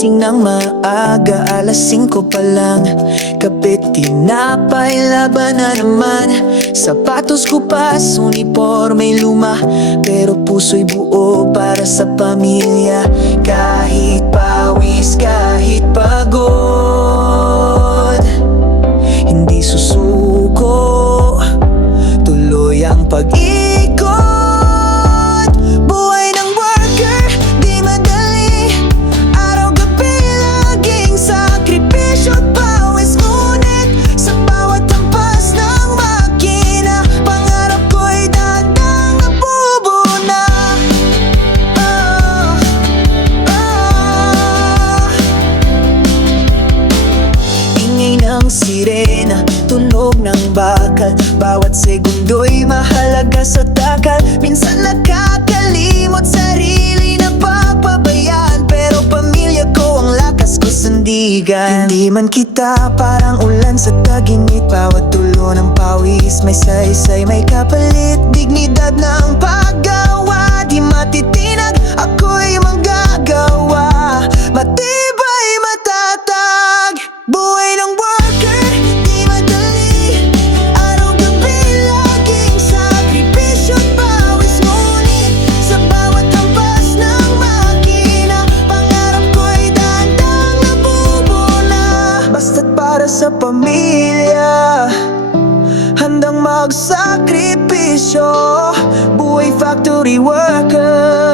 Gising ng maaga, alas 5 pa lang. Kapit tinapay, laban na naman. Sapatos ko pas, uniforme luma, pero puso'y buo para sa pamilya. Kahit pawis, kahit pagod, hindi susuko, tuloy ang pag-ikot. Buhay ng worker, di madali. Araw-gabi laging sakripisyo at pawis. Ngunit sa bawat hampas ng makina, pangarap ko'y dahan-dahang nabubuo na. Oh, oh. Ingay ng sirena, tunog ng bakal, bawat segundo'y mahalaga sa takal. Minsan nakakalimot, sarili napapabayaan, pero pamilya ko ang lakas ko sandigan. Hindi man kita parang ulan sa tag-init, bawat tulo ng pawis may saysay, may kapalit. Dignidad ng paggawa, di matitinag, ako'y manggagawa. Matibay, matatag, buhay ng worker, di madali. Araw-gabi laging sakripisyo at pawis. Ngunit sa bawat hampas ng makina, pangarap ko'y dahan-dahang nabubuo na. Basta't para sa pamilya, handang magsakripisyo. Buhay factory worker.